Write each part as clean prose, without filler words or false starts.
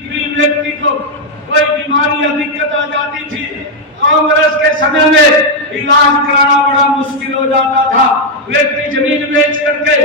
भी व्यक्ति को कोई बीमारी या दिक्कत आ जाती थी, कांग्रेस के समय में इलाज कराना बड़ा मुश्किल हो जाता था। व्यक्ति जमीन बेच करके,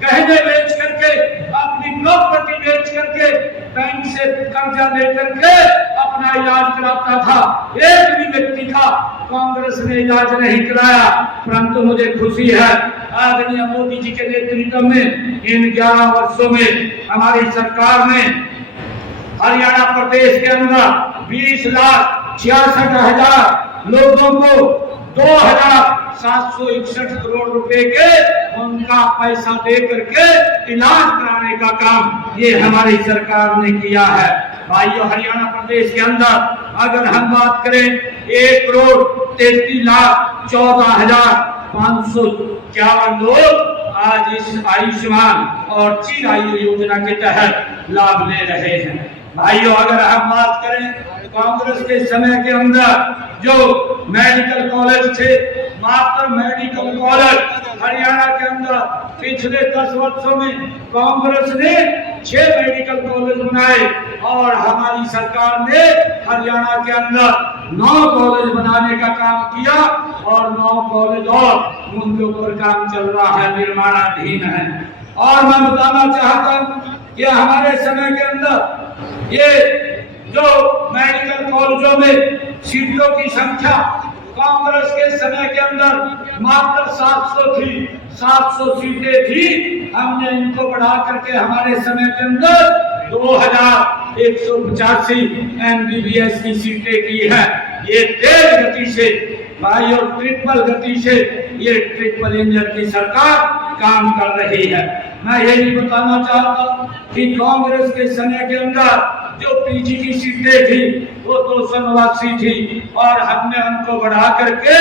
गहने बेच करके, अपनी प्रॉपर्टी बेच करके, बैंक से कर्जा लेकर के अपना इलाज कराता था। एक भी व्यक्ति का कांग्रेस ने इलाज नहीं कराया। परंतु मुझे खुशी है, आदरणीय मोदी जी के नेतृत्व में इन 11 वर्षों में हमारी सरकार ने हरियाणा प्रदेश के अंदर 20,66,000 लोगों को 2,761 करोड़ रुपए के उनका पैसा दे करके इलाज कराने का काम ये हमारी सरकार ने किया है। भाइयों, हरियाणा प्रदेश के अंदर अगर हम बात करें 1,33,14,551 लोग आज इस आयुष्मान और चिरायु योजना के तहत लाभ ले रहे हैं। भाइयों, अगर हम बात करें कांग्रेस के समय के अंदर जो मेडिकल कॉलेज थे, मात्र मेडिकल कॉलेज हरियाणा के अंदर पिछले 10 वर्षों में कांग्रेस ने 6 मेडिकल कॉलेज बनाए और हमारी सरकार ने हरियाणा के अंदर 9 कॉलेज बनाने का काम किया और 9 कॉलेज और उनके ऊपर काम चल रहा है, निर्माणाधीन है। और मैं बताना चाहता हूँ कि हमारे समय के अंदर ये जो मेडिकल कॉलेजों में सीटों की संख्या कांग्रेस के समय के अंदर मात्र 700 थी, 700 सीटें थी। हमने इनको बढ़ा करके हमारे समय के अंदर 2,185 MBBS की सीटें की है। ये तेज गति से भाइयों, ट्रिपल गति से ये ट्रिपल इंजन की सरकार काम कर रही है। मैं यही बताना चाहता हूँ कि कांग्रेस के समय के अंदर जो पीजी की सीटें थी वो 289 थी और हमने उनको बढ़ा करके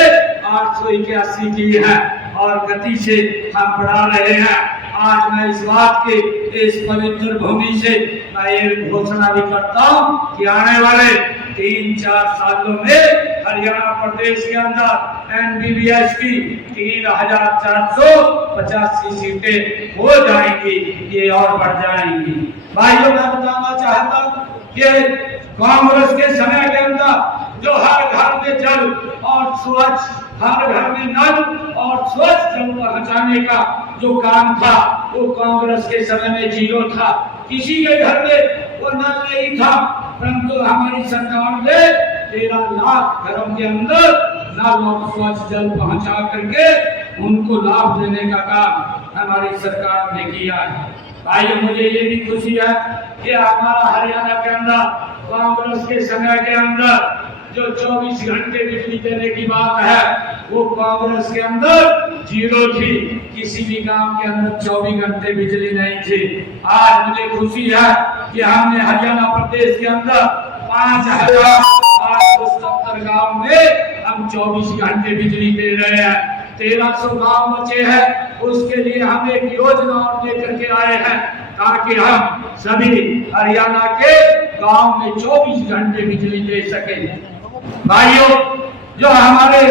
881 की है और गति से हम बढ़ा रहे हैं। आज मैं इस बात के इस पवित्र भूमि से मैं ये घोषणा भी करता हूँ कि आने वाले 3-4 सालों में हरियाणा प्रदेश के अंदर MBBS की 3,485 सीटें हो जाएंगी, ये और बढ़ जाएंगी। भाइयों, मैं बताना चाहता हूँ कि कांग्रेस के समय के अंदर जो हर घर में जल और स्वच्छ, हर घर में नल और स्वच्छ जल पहुंचाने का जो काम था वो कांग्रेस के समय में 0 था। किसी के घर में वो नल नहीं था, परंतु हमारी सरकार ने 13 लाख घरों के अंदर नल और स्वच्छ जल पहुंचा करके उनको लाभ देने का काम हमारी सरकार ने किया है। भाइयों, मुझे ये भी खुशी है कि हमारा हरियाणा के अंदर कांग्रेस के समय के अंदर जो 24 घंटे बिजली देने की बात है वो कांग्रेस के अंदर 0 थी। किसी भी गांव के अंदर 24 घंटे बिजली नहीं थी। आज मुझे खुशी है कि हमने हरियाणा प्रदेश के अंदर 5,870 गांव में हम 24 घंटे बिजली दे रहे हैं। 1300 गांव बचे हैं, उसके लिए हम एक योजना और लेकर के आए हैं ताकि हम सभी हरियाणा के गांव में 24 घंटे बिजली दे सकें। भाइयों, जो हमारे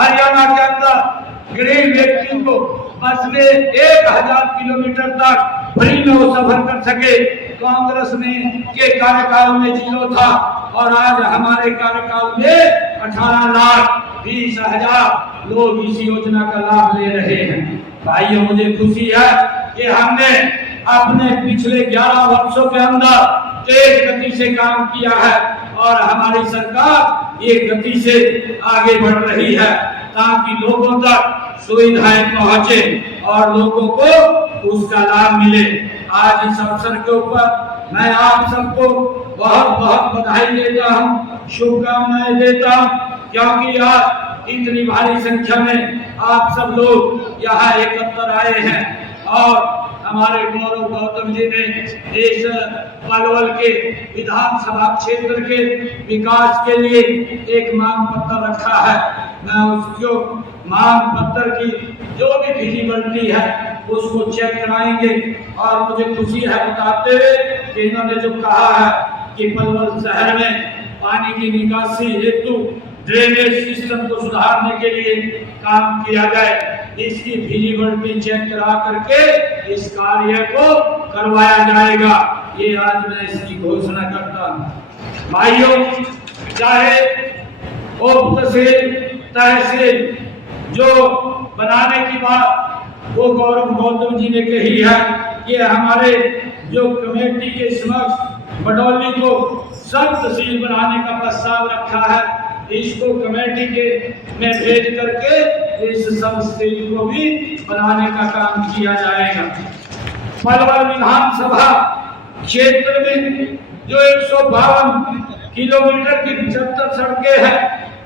हरियाणा के अंदर गरीब व्यक्ति को बस में 1000 किलोमीटर तक फ्री में वो सफर कर सके, कांग्रेस में के कार्यकाल में 0 था और आज हमारे कार्यकाल में 18,20,000 लोग इस योजना का लाभ ले रहे हैं। भाइयों, मुझे खुशी है कि हमने अपने पिछले 11 वर्षों के अंदर तेज गति से काम किया है और हमारी सरकार ये गति से आगे बढ़ रही है ताकि लोगों तक सुविधाएं पहुंचे और लोगों को उसका लाभ मिले। आज इस अवसर के ऊपर मैं आप सबको बहुत बहुत बधाई देता हूं, शुभकामनाएं देता हूं, क्योंकि आज इतनी भारी संख्या में आप सब लोग यहाँ एकत्र आए हैं और हमारे गौरव गौतम जी ने इस पलवल के विधानसभा क्षेत्र के विकास के लिए एक मांग पत्र रखा है। मैं उसको मांग पत्र की जो भी फिजिबिलिटी है उसको चेक कराएंगे और मुझे खुशी है बताते हुए कि इन्होंने जो कहा है कि पलवल शहर में पानी की निकासी हेतु ड्रेनेज सिस्टम को सुधारने के लिए काम किया जाए, इसकी फिजिबिलिटी चेक करा करके इस कार्य को करवाया जाएगा। ये आज मैं इसकी घोषणा करता हूँ। भाइयों, चाहे उप तहसील जो बनाने की बात वो गौरव गौतम जी ने कही है कि हमारे जो कमेटी के समक्ष बडौली को सब तहसील बनाने का प्रस्ताव रखा है, इसको कमेटी के में भेज करके इस सब तहसील को भी बनाने का काम किया जाएगा। पलवल विधानसभा क्षेत्र में जो 152 किलोमीटर की 75 सड़कें हैं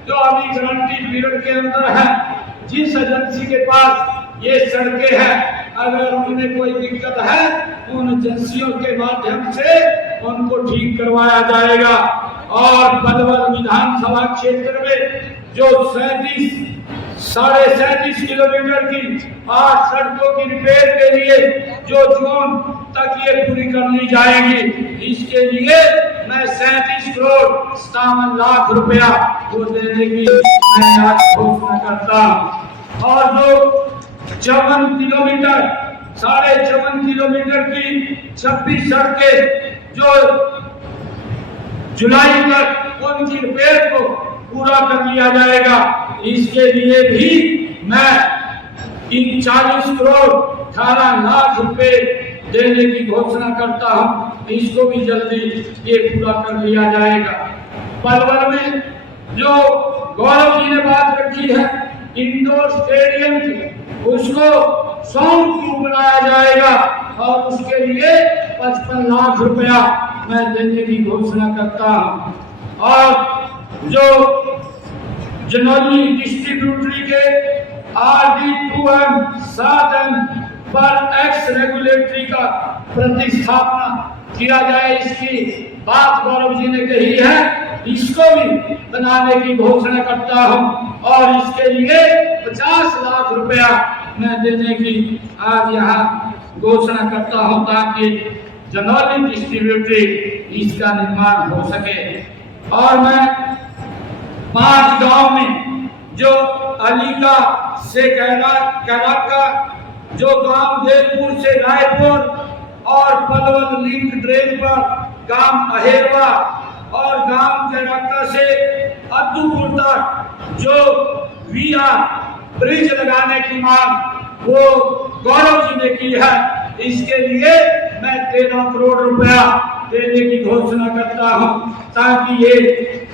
जो अभी गारंटी पीरियड के अंदर है, जिस एजेंसी के पास ये सड़कें हैं, अगर उन्हें कोई दिक्कत है उन एजेंसियों के माध्यम से उनको ठीक करवाया जाएगा। और पलवल विधानसभा क्षेत्र में जो 37.5 किलोमीटर की 8 सड़कों की रिपेयर के लिए जो जून तक ये पूरी कर ली जाएगी, इसके लिए मैं 37 करोड़ 57 लाख रुपया को देने की मैं आज घोषणा करता हूँ। और जो 54 किलोमीटर 54.5 किलोमीटर की 26 सड़कें जो जुलाई तक उनकी रिपेयर को पूरा कर लिया जाएगा, इसके लिए भी मैं 40 करोड़ 18 लाख रुपए देने की घोषणा करता हूं। इसको भी जल्दी ये पूरा कर लिया जाएगा। पलवल में जो गौरव जी ने बात रखी है इंडोर स्टेडियम की, उसको साउंड प्रूफ बनाया जाएगा और उसके लिए 55 लाख रुपया मैं देने की घोषणा करता हूं। और जो जनौली डिस्ट्रीब्यूटरी के RD2M 7M पर एक्स रेगुलेटरी का प्रतिस्थापना किया जाए, इसकी बात गौरव जी ने कही है, इसको भी बनाने की घोषणा करता हूं। और इसके लिए 50 लाख रुपया मैं देने की आज यहाँ घोषणा करता हूं, ताकि जनौली डिस्ट्रीब्यूटरी इसका निर्माण हो सके। और मैं 5 गांव में जो अलीका से कैराका, जो गांव देवपुर से रायपुर और पलवल लिंक ट्रेन पर गांव अहेरवा और गांव कैराका से अद्दूपुर तक जो VR ब्रिज लगाने की मांग वो गौरव जी ने की है, इसके लिए मैं 13 करोड़ रुपया देने की घोषणा करता हूं, ताकि ये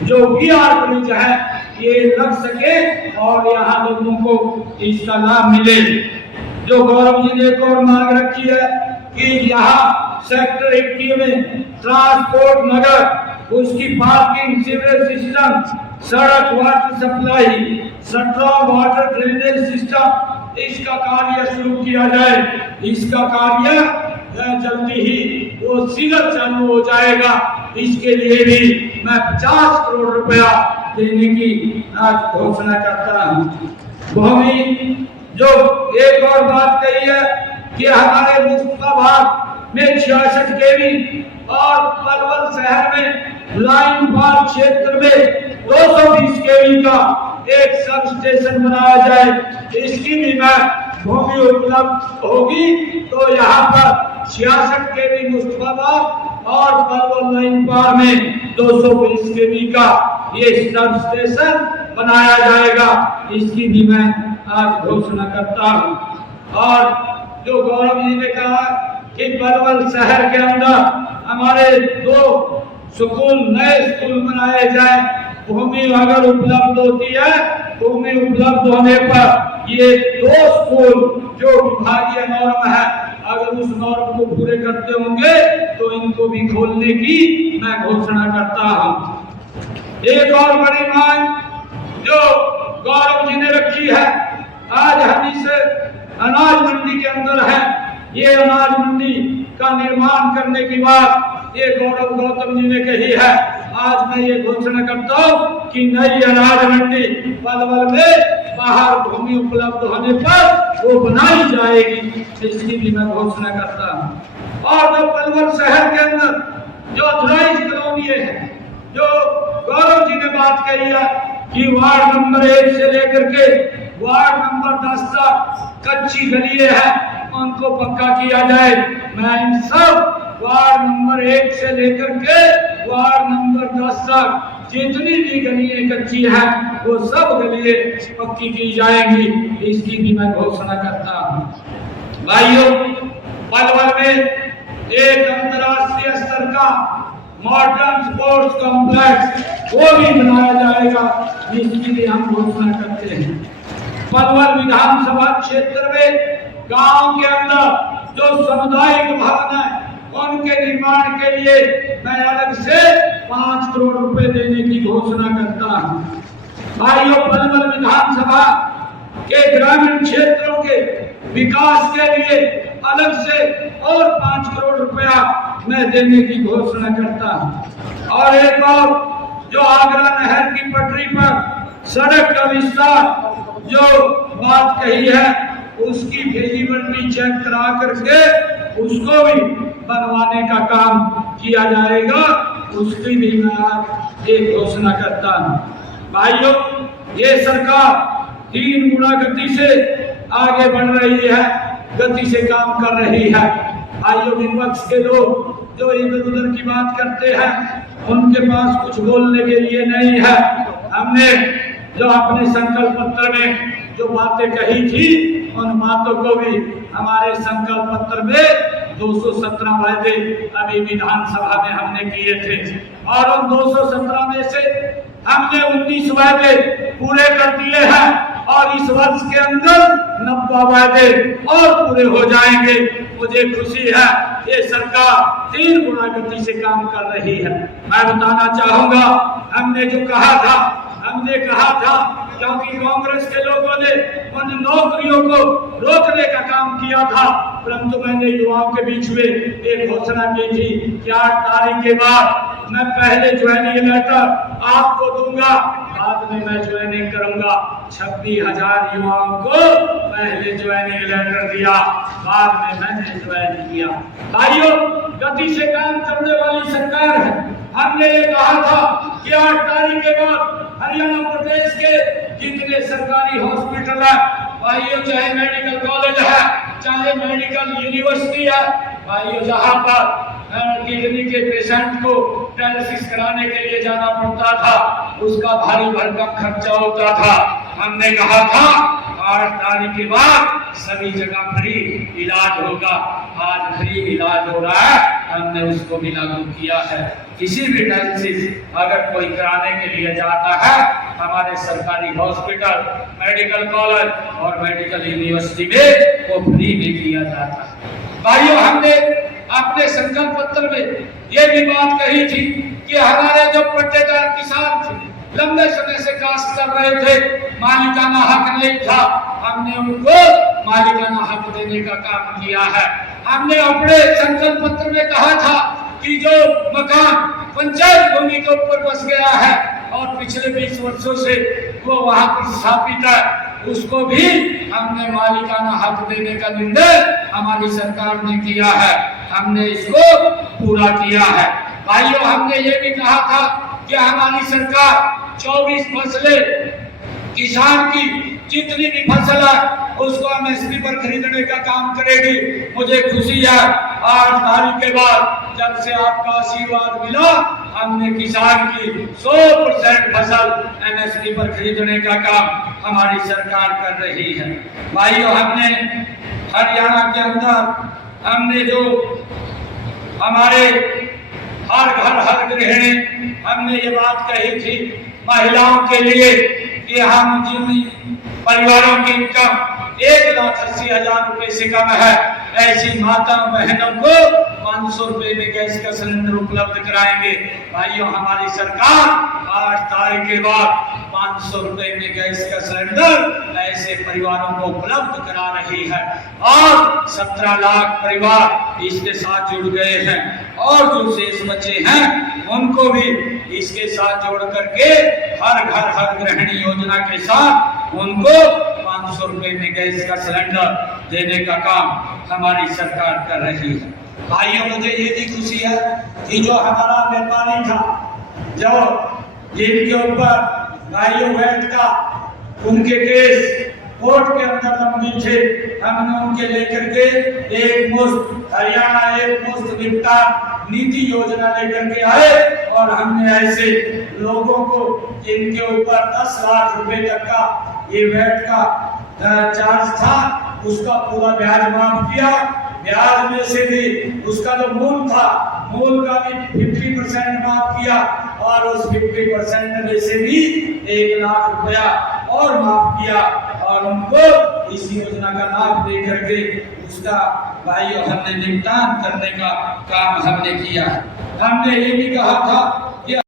जो VR ब्रिज है ये लग सके और यहाँ लोगों को इसका लाभ मिले। जो गौरव जी ने एक और मांग रखी है कि यहाँ सेक्टर 80 में ट्रांसपोर्ट नगर, उसकी पार्किंग, सीवरेज सिस्टम, सड़क, वाटर सप्लाई, सट्रा वाटर ड्रेनेज सिस्टम, इसका कार्य शुरू किया जाए। इसका कार्य जल्दी ही वो शीघ्र चालू हो जाएगा। इसके लिए भी मैं 50 करोड़ रुपया देने की आज घोषणा करता हूँ। भूमि जो एक और बात कही है कि हमारे मुस्तफाबाद में 66 kV और पलवल शहर में लाइन बार क्षेत्र में 220 kV का एक सब स्टेशन बनाया जाए। इसकी भी मैं भूमि उपलब्ध होगी तो यहाँ पर 66 kV मुस्तफाबाद और पलवल लाइन पार में 220 kV का ये सब स्टेशन बनाया जाएगा। इसकी भी मैं आज घोषणा करता हूँ। और जो गौरव जी ने कहा कि पलवल शहर के अंदर हमारे 2 स्कूल, नए स्कूल बनाए जाए। भूमि अगर उपलब्ध होती है, भूमि उपलब्ध होने पर ये 2 स्कूल जो विभागीय नॉर्म है, अगर उस नॉर्म को पूरे करते होंगे तो इनको भी खोलने की मैं घोषणा करता हूँ। एक और बड़ी मांग जो गौरव जी ने रखी है, आज हम इस अनाज मंडी के अंदर है, ये अनाज मंडी का निर्माण करने की बात ये गौरव गौतम जी ने कही है। आज मैं ये घोषणा करता हूँ कि नई अनाज मंडी पलवल में बाहर भूमि उपलब्ध होने पर वो बनाई जाएगी, इसकी भी मैं घोषणा करता हूँ। और जो पलवल शहर के अंदर जो अथराइज कॉलोनी है, जो गौरव जी ने बात कही है कि वार्ड नंबर 1 से लेकर के वार्ड नंबर 10 तक कच्ची गलियां हैं, उनको पक्का किया जाए। मैं इन सब वार्ड नंबर 1 से लेकर के वार्ड नंबर 10 तक जितनी भी गलियां कच्ची हैं वो सब गलियां पक्की की जाएंगी, इसकी भी मैं घोषणा करता हूँ। भाइयों, पलवल में एक अंतर्राष्ट्रीय स्तर का मॉडर्न स्पोर्ट्स कॉम्प्लेक्स वो भी बनाया जाएगा, इसकी भी हम घोषणा करते हैं। पलवल विधानसभा क्षेत्र में गांव के अंदर जो सामुदायिक भवन है उनके निर्माण के लिए मैं अलग से 5 करोड़ रुपए देने की घोषणा करता हूं। भाइयों, पलवल विधानसभा के ग्रामीण क्षेत्रों के विकास के लिए अलग से और 5 करोड़ रुपया मैं देने की घोषणा करता हूं। और एक और, जो आगरा नहर की पटरी पर सड़क का विस्तार जो बात कही है उसकी फिजिबिलिटी चेक करा करके उसको भी बनवाने का काम किया जाएगा, उसकी भी मैं एक घोषणा करता हूं। भाइयों, ये सरकार 3 गुना गति से आगे बढ़ रही है, गति से काम कर रही है। भाइयों, विपक्ष के लोग जो इधर उधर की बात करते हैं उनके पास कुछ बोलने के लिए नहीं है। हमने जो अपने संकल्प पत्र में जो बातें कही थी उन बातों को भी हमारे संकल्प पत्र में 217 वायदे अभी विधानसभा में हमने किए थे और उन 217 में से हमने 19 वायदे पूरे कर दिए हैं और इस वर्ष के अंदर 90 वायदे और पूरे हो जाएंगे। मुझे खुशी है, ये सरकार 3 गुना गति से काम कर रही है। मैं बताना चाहूंगा, हमने जो कहा था, हमने कहा था क्योंकि कांग्रेस के लोगों ने उन नौकरियों को रोकने का काम किया था, परंतु मैंने युवाओं के बीच में एक घोषणा की थी कि 8 तारीख के बाद मैं पहले ज्वाइनिंग लेटर आपको दूंगा, बाद में मैं ज्वाइनिंग करूंगा। 26,000 युवाओं को पहले ज्वाइनिंग लेटर दिया, बाद में मैंने ज्वाइन किया। भाइयों, गति से काम करने वाली सरकार है। हमने ये कहा था कि 8 तारीख के बाद हरियाणा प्रदेश के जितने सरकारी हॉस्पिटल है, भाइयों, चाहे मेडिकल कॉलेज है, चाहे मेडिकल यूनिवर्सिटी है, भाइयों, जहाँ पर किडनी के पेशेंट को डायलिसिस कराने के लिए जाना पड़ता था, उसका भारी भरकम खर्चा होता था। हमने कहा था 8 तारीख के बाद सभी जगह फ्री इलाज होगा। आज फ्री इलाज हो रहा है, हमने उसको भी लागू किया है। किसी भी डायलिसिस अगर कोई कराने के लिए जाता है, हमारे सरकारी हॉस्पिटल, मेडिकल कॉलेज और मेडिकल यूनिवर्सिटी में वो फ्री भी किया जाता है। भाइयों, हमने अपने संकल्प पत्र में ये भी बात कही थी कि हमारे जो पट्टेदार किसान थे, लंबे समय से काश्त कर रहे थे, मालिकाना हक नहीं था, हमने उनको मालिकाना हक देने का काम किया है। हमने अपने संकल्प पत्र में कहा था कि जो मकान पंचायत भूमि के ऊपर बस गया है और पिछले 20 वर्षों से वो वहां पर स्थापित है, उसको भी हमने मालिकाना हक देने का निर्णय हमारी सरकार ने किया है। हमने इसको पूरा किया है। भाइयों, हमने ये भी कहा था कि हमारी सरकार 24 फसलें किसान की जितनी भी फसल है उसको एमएसपी पर खरीदने का काम करेगी। मुझे खुशी है, 8 तारीख के बाद जब से आपका आशीर्वाद मिला, हमने किसान की 100% फसल एमएसपी पर खरीदने का काम हमारी सरकार कर रही है। भाइयों, हमने हरियाणा के अंदर हमने जो हमारे हर घर हर गृहिणी, हमने ये बात कही थी महिलाओं के लिए कि हम जिन परिवारों की इनकम 1,80,000 रुपए से कम है, ऐसी माता बहनों को 500 रुपए में गैस का सिलेंडर उपलब्ध कराएंगे। भाइयों, हमारी सरकार 8 तारीख के बाद 500 रुपए में गैस का सिलेंडर ऐसे परिवारों को उपलब्ध करा रही है और 17 लाख परिवार इसके साथ जुड़ गए हैं और जो शेष बचे हैं उनको भी इसके साथ जोड़ करके हर घर हर गृहिणी योजना के साथ उनको 500 रुपए में गैस का सिलेंडर देने का काम हमारी सरकार कर रही है। भाइयों, मुझे ये भी खुशी है कि जो हमारा व्यापारी था, जो जिनके ऊपर भाइयों वैट का उनके केस कोर्ट के अंदर लंबी थे, हमने उनके लेकर के एक मुश्त हरियाणा एक मुश्त निपटान नीति योजना लेकर के आए और हमने ऐसे लोगों को जिनके ऊपर 10 लाख रुपए तक का ये वैट का चार्ज था उसका पूरा ब्याज माफ किया। ब्याज में से भी उसका जो मूल था मूल का भी 50% माफ किया और उस 50% में से भी 1 लाख रुपया और माफ किया और उनको इस योजना का लाभ दे करके उसका भाइयों हमने निपटान करने का काम हमने किया। हमने ये भी कहा था